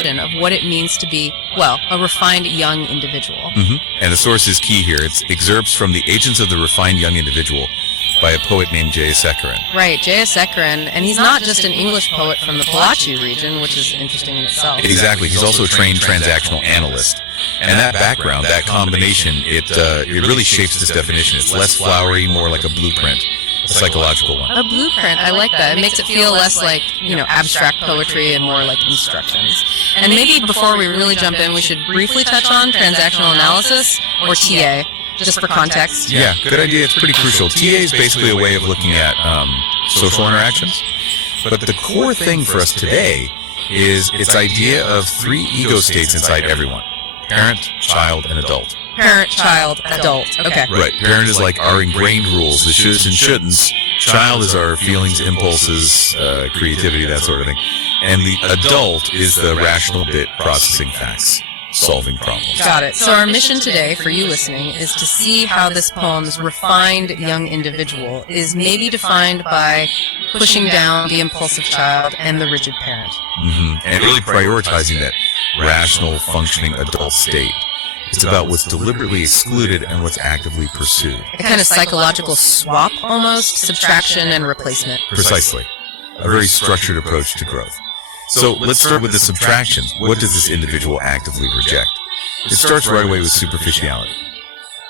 of what it means to be, well, a refined young individual. Mm-hmm. And the source is key here. It's excerpts from The Agents of the Refined Young Individual by a poet named Jayasehkkaran. Right, Jayasehkkaran, and he's not just an English poet from the Palachi region, which is interesting in itself. Exactly. He's also a trained transactional analyst. And that background, that combination, it really shapes this definition. It's less flowery, more like a blueprint, a psychological one. A blueprint, I like that. It makes it feel less like, abstract poetry and more like instructions. And maybe before we really jump in, we should briefly touch on transactional analysis, or TA, just for context. Yeah, good idea. It's pretty crucial. TA is basically a way of looking at social interactions. But the core thing for us today is its idea of 3 ego states inside everyone: parent, child, and adult. Parent, child, adult. Okay. Right. Parent is like our ingrained rules, the shoulds and shouldn'ts. Child is our feelings, impulses, creativity, that sort of thing. And the adult is the rational bit processing facts, solving problems. Got it. So our mission today, for you listening, is to see how this poem's refined young individual is maybe defined by pushing down the impulsive child and the rigid parent. Mm-hmm. And really prioritizing that rational, functioning adult state. It's about what's deliberately excluded and what's actively pursued. A kind of psychological swap, almost, subtraction and replacement. Precisely. A very structured approach to growth. So let's start with the subtractions. What does this individual actively reject? It starts right away with superficiality.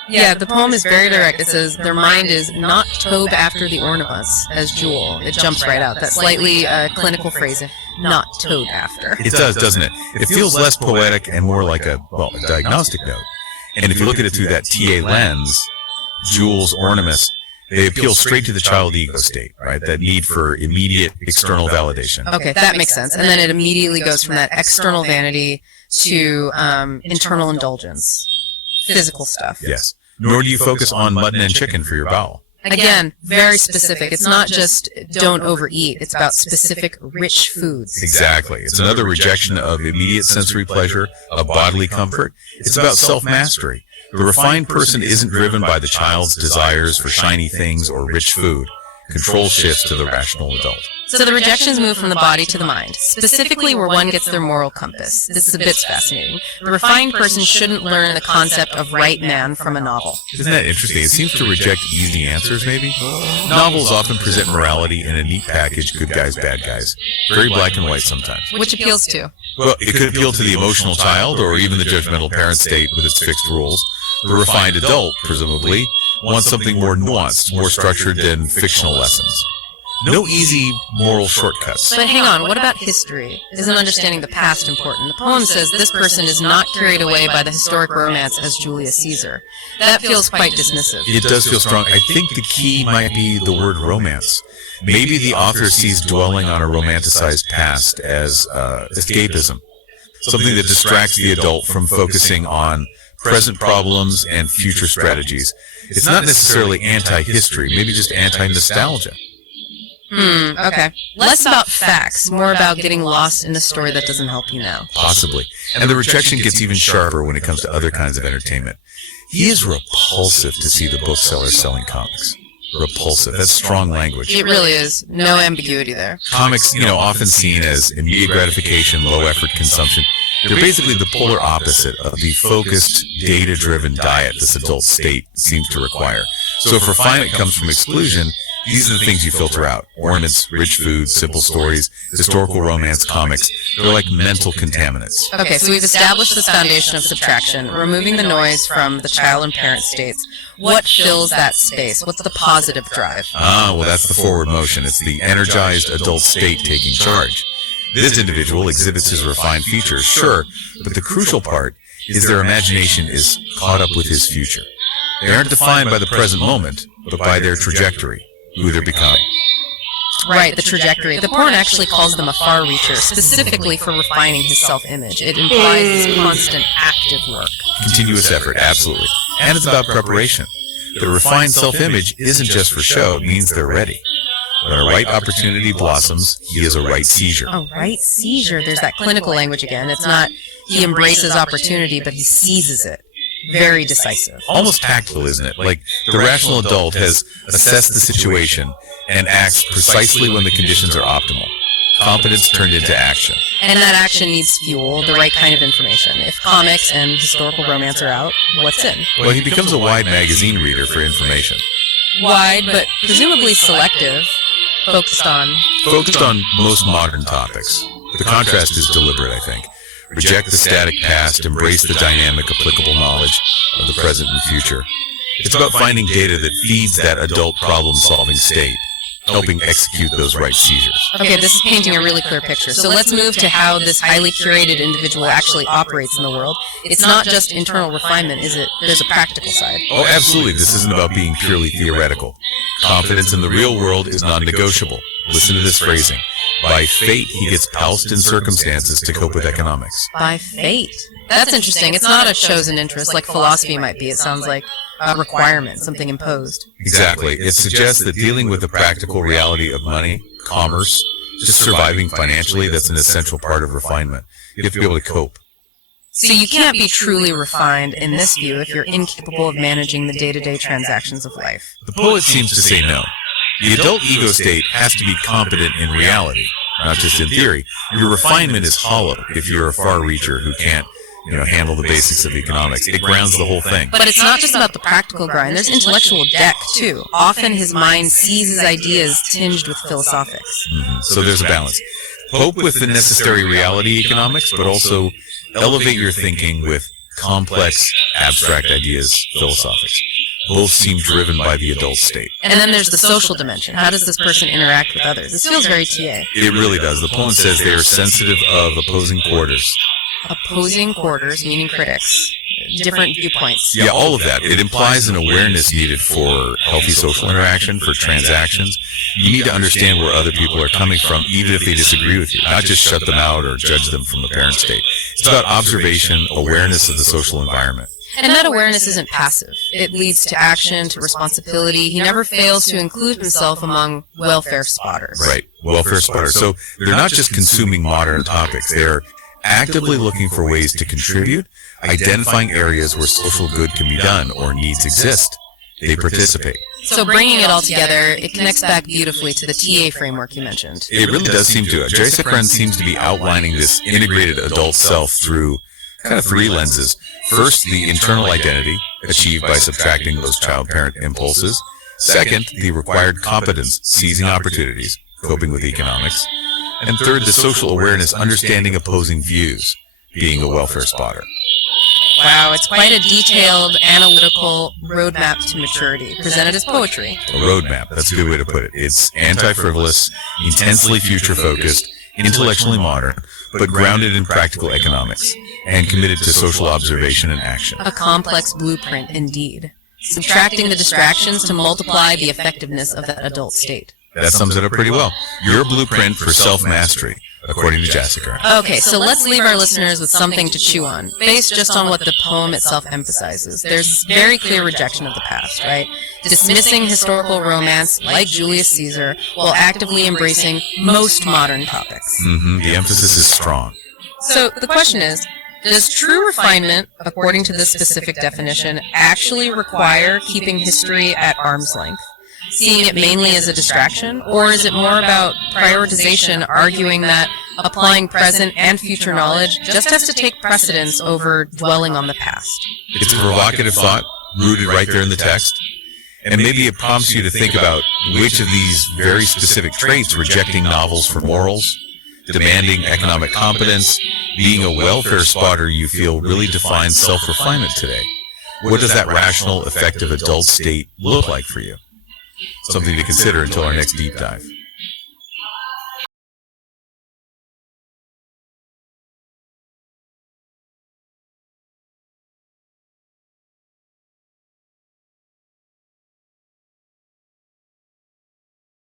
Yeah, the poem is very direct. It says, their mind is not tobe after the ornaments, as Jewel. It jumps right out. That slightly clinical phrase, not tobe after. It does, doesn't it? It feels less poetic and more like a diagnostic note. And if you look at it through that TA lens, Jewel's ornaments, they appeal straight to the child ego state, right? That need for immediate external validation. Okay, that makes sense. And then it immediately goes from that external vanity to internal indulgence. Physical stuff. Yes. Nor do you focus on mutton and chicken for your bowel. Again, very specific. It's not just don't overeat. It's about specific rich foods. Exactly. It's another rejection of immediate sensory pleasure, of bodily comfort. It's about self-mastery. The refined person isn't driven by the child's desires for shiny things or rich food. Control shifts to the rational adult. So the rejections move from the body to the mind, specifically where one gets their moral compass. This is a bit fascinating. The refined person shouldn't learn the concept of right man from a novel. Isn't that interesting? It seems to reject easy answers, maybe? Novels often present morality in a neat package, good guys, bad guys. Very black and white sometimes. Which appeals to? Well, it could appeal to the emotional child or even the judgmental parent state with its fixed rules. The refined adult, presumably, wants something more nuanced, more structured than fictional lessons. No easy moral shortcuts. But hang on, what about history? Isn't understanding the past important? The poem says this person is not carried away by the historic romance as Julius Caesar. That feels quite dismissive. It does feel strong. I think the key might be the word romance. Maybe the author sees dwelling on a romanticized past as escapism, something that distracts the adult from focusing on present problems and future strategies. It's not necessarily anti-history, maybe just anti-nostalgia. Okay. Less about facts, more about getting lost in a story that doesn't help you now. Possibly. And the rejection gets even sharper when it comes to other kinds of entertainment. He is repulsive to see the bookseller selling comics. Repulsive. That's strong language. It really is. No ambiguity there. Comics, often seen as immediate gratification, low-effort consumption. They're basically the polar opposite of the focused, data-driven diet this adult state seems to require. So if refinement comes from exclusion, these are the things you filter out. Ornaments, rich food, simple stories, historical romance comics. They're like mental contaminants. Okay, so we've established this foundation of subtraction, removing the noise from the child and parent states. What fills that space? What's the positive drive? Well, that's the forward motion. It's the energized adult state taking charge. This individual exhibits his refined features, sure, but the crucial part is their imagination is caught up with his future. They aren't defined by the present moment, but by their trajectory, who they're becoming. Right, the trajectory. The poem actually calls them a far reacher, specifically for refining his self-image. It implies this constant active work. Continuous effort, absolutely. And it's about preparation. The refined self-image isn't just for show, it means they're ready. When a right opportunity blossoms, he has a right seizure. A right seizure. There's that clinical language again. It's not he embraces opportunity, but he seizes it. Very decisive. Almost tactful, isn't it? Like the rational adult has assessed the situation and acts precisely when the conditions are optimal. competence turned into action. And that action needs fuel, the right kind of information. If comics and historical romance are out, what's in? Well, he becomes a wide magazine reader for information. Wide, but presumably selective, focused on most modern topics. The contrast is deliberate, I think. Reject the static past, embrace the dynamic, applicable knowledge of the present and future. It's about finding data that feeds that adult problem-solving state, helping execute those right seizures. Okay, this is painting a really clear picture. So let's move to how this highly curated individual actually operates in the world. It's not just internal refinement, is it? There's a practical side. Oh, absolutely. This isn't about being purely theoretical. Confidence in the real world is non-negotiable. Listen to this phrasing. By fate, he gets housed in circumstances to cope with economics. By fate? That's interesting. It's not a chosen interest like philosophy might be. It sounds like a requirement, something imposed. Exactly. It suggests that dealing with the practical reality of money, commerce, just surviving financially, that's an essential part of refinement. You have to be able to cope. So you can't be truly refined in this view if you're incapable of managing the day-to-day transactions of life. The poet seems to say no. The adult ego state has to be competent in reality, not just in theory. Your refinement is hollow if you're a far-reacher who can't handle the basics of economics. It grounds the whole thing. But it's not just about the practical grind. There's intellectual deck, too. Often his mind sees his ideas tinged with philosophics. So there's a balance. Cope with the necessary reality economics, but also elevate your thinking with complex, abstract ideas, philosophics. Both seem driven by the adult state. And then there's the social dimension. How does this person interact with others? This feels very TA. It really does. The poem says they are sensitive of opposing quarters. Opposing quarters, meaning critics. Different viewpoints. Yeah, all of that. It implies an awareness needed for healthy social interaction, for transactions. You need to understand where other people are coming from, even if they disagree with you. Not just shut them out or judge them from the parent state. It's about observation, awareness of the social environment. And that awareness isn't passive. It leads to action, to responsibility. He never fails to include himself among welfare spotters. Right, welfare spotters. So they're not just consuming modern topics. They're actively looking for ways to contribute, identifying areas where social good can be done or needs exist. They participate. So bringing it all together, it connects back beautifully to the TA framework you mentioned. It really does seem to. Jayasehkkaran seems to be outlining this integrated adult self through kind of three lenses. First, the internal identity, achieved by subtracting those child-parent impulses. Second, the required competence, seizing opportunities, coping with economics. And third, the social awareness, understanding opposing views, being a welfare spotter. Wow, it's quite a detailed, analytical roadmap to maturity, presented as poetry. A roadmap, that's a good way to put it. It's anti-frivolous, intensely future-focused, intellectually modern, but grounded in practical economics, and committed to social observation and action. A complex blueprint, indeed. Subtracting the distractions to multiply the effectiveness of that adult state. That sums it up pretty well. Your blueprint for self-mastery, according to Jayasehkkaran. Okay, so let's leave our listeners with something to chew on, based just on what the poem itself emphasizes. There's very clear rejection of the past, right? Dismissing historical romance, like Julius Caesar, while actively embracing most modern topics. The emphasis is strong. So the question is, does true refinement, according to this specific definition, actually require keeping history at arm's length? Seeing it mainly as a distraction, or is it more about prioritization, arguing that applying present and future knowledge just has to take precedence over dwelling on the past? It's a provocative thought, rooted right there in the text, and maybe it prompts you to think about which of these very specific traits, rejecting novels for morals, demanding economic competence, being a welfare spotter, you feel really defines self-refinement today. What does that rational, effective adult state look like for you? Something to consider until our next deep dive.